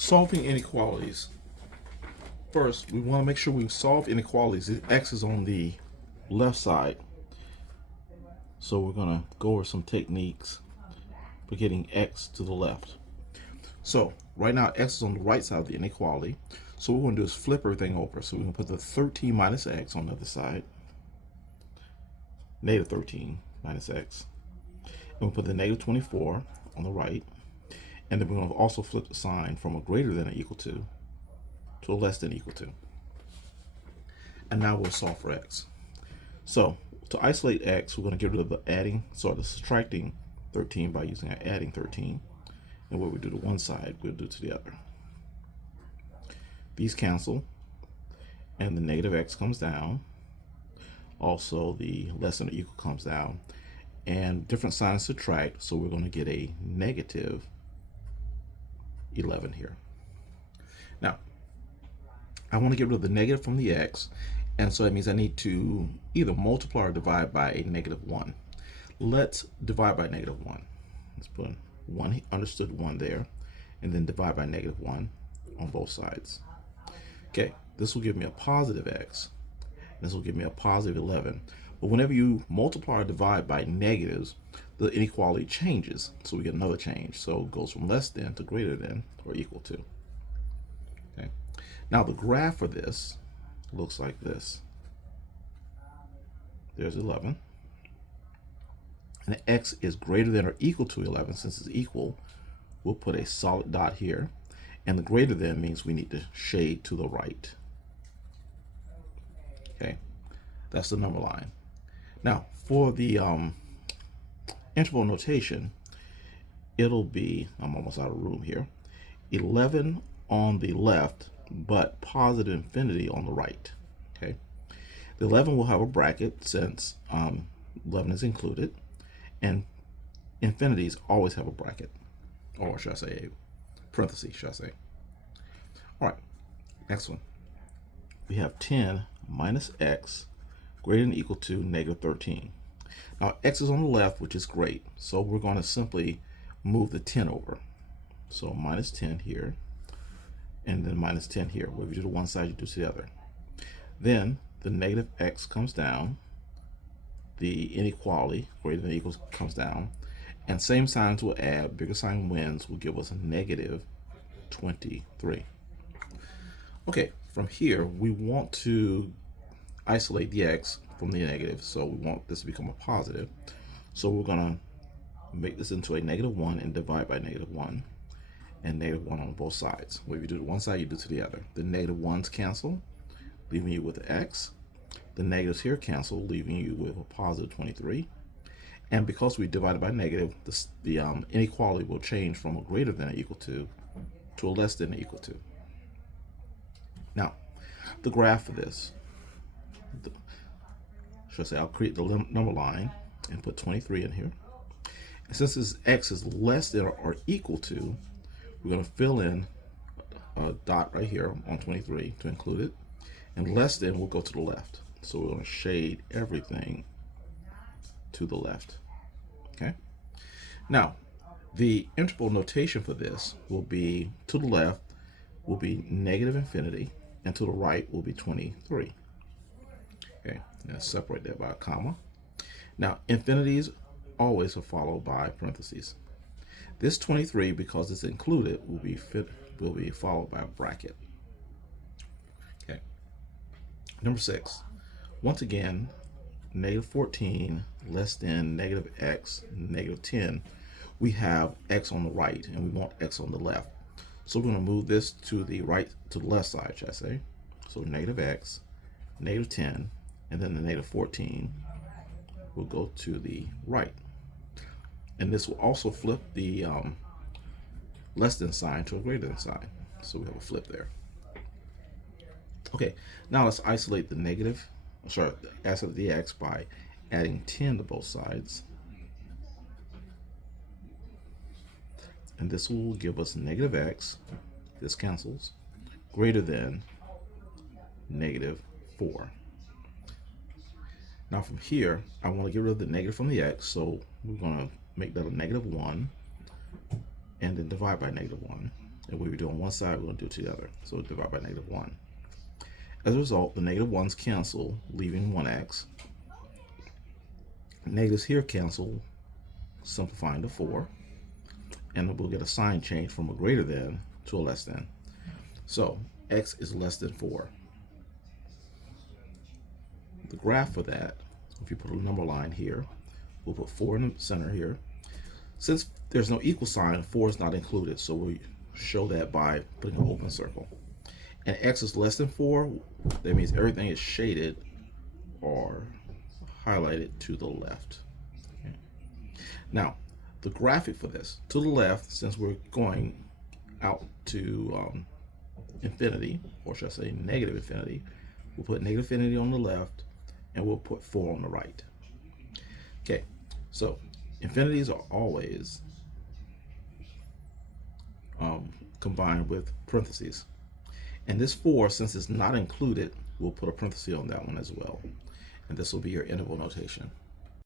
Solving inequalities. First, we want to make sure we solve inequalities. X is on the left side. So we're going to go over some techniques for getting X to the left. So right now, X is on the right side of the inequality. So what we're going to do is flip everything over. So we're going to put the 13 minus X on the other side. Negative 13 minus X. And we'll put the negative 24 on the right. And then we're going to also flip the sign from a greater than or equal to a less than equal to. And now we'll solve for X. So to isolate X, we're going to get rid of the subtracting 13 by using our adding 13. And what we do to one side, we'll do to the other. These cancel, and the negative X comes down. Also, the less than or equal comes down. And different signs subtract, so we're going to get a negative 11 here. Now, I want to get rid of the negative from the X, and so that means I need to either multiply or divide by a negative 1. Let's divide by negative 1. Let's put 1, understood 1 there, and then divide by negative 1 on both sides. Okay, this will give me a positive X. This will give me a positive 11. But whenever you multiply or divide by negatives, the inequality changes. So we get another change. So it goes from less than to greater than or equal to. Okay. Now the graph for this looks like this. There's 11. And X is greater than or equal to 11. Since it's equal, we'll put a solid dot here. And the greater than means we need to shade to the right. Okay, that's the number line. Now, for the interval notation, it'll be, I'm almost out of room here, 11 on the left, but positive infinity on the right. Okay, the 11 will have a bracket since 11 is included, and infinities always have a bracket, or should I say a parenthesis, should I say. All right, next one. We have 10 minus X greater than or equal to negative 13. Now X is on the left, which is great. So we're going to simply move the 10 over. So minus 10 here, and then minus 10 here. Whatever you do to one side, you do to the other. Then the negative X comes down. The inequality, greater than or equals, comes down. And same signs will add, bigger sign wins, will give us a negative 23. Okay, from here, we want to isolate the X from the negative, so we want this to become a positive. So we're going to make this into a negative 1 and divide by negative 1, and negative 1 on both sides. What you do to one side, you do to the other. The negative 1s cancel, leaving you with the X. The negatives here cancel, leaving you with a positive 23. And because we divided by negative, the inequality will change from a greater than or equal to a less than or equal to. Now, the graph for this, should I say, I'll create the number line and put 23 in here. And since this X is less than or equal to, we're going to fill in a dot right here on 23 to include it. And less than will go to the left. So we're going to shade everything to the left. Okay. Now, the interval notation for this will be, to the left will be negative infinity, and to the right will be 23. Okay, and separate that by a comma. Now, infinities always are followed by parentheses. This 23, because it's included, will be followed by a bracket. Okay. Number 6. Once again, negative 14 less than negative X, negative 10. We have X on the right, and we want X on the left. So we're going to move this to the right, to the left side, should I say. So negative X, negative 10, and then the negative 14 will go to the right. And this will also flip the less than sign to a greater than sign. So we have a flip there. Okay, now let's isolate the negative, isolate the X by adding 10 to both sides. And this will give us negative X, this cancels, greater than negative 4. Now from here, I want to get rid of the negative from the X, so we're going to make that a negative 1, and then divide by negative 1. And what we do on one side, we're going to do to the other. So we'll divide by -1. As a result, the -1s cancel, leaving 1x. Negatives here cancel, simplifying to 4. And we'll get a sign change from a greater than to a less than. So x is less than 4. The graph for that, if you put a number line here, we'll put 4 in the center here. Since there's no equal sign, 4 is not included, so we show that by putting an open circle. And x is less than 4, that means everything is shaded or highlighted to the left. Okay. Now, the graphic for this, to the left, since we're going out to infinity, or should I say negative infinity, we'll put negative infinity on the left, and we'll put 4 on the right. Okay, so infinities are always combined with parentheses. And this 4, since it's not included, we'll put a parenthesis on that one as well. And this will be your interval notation.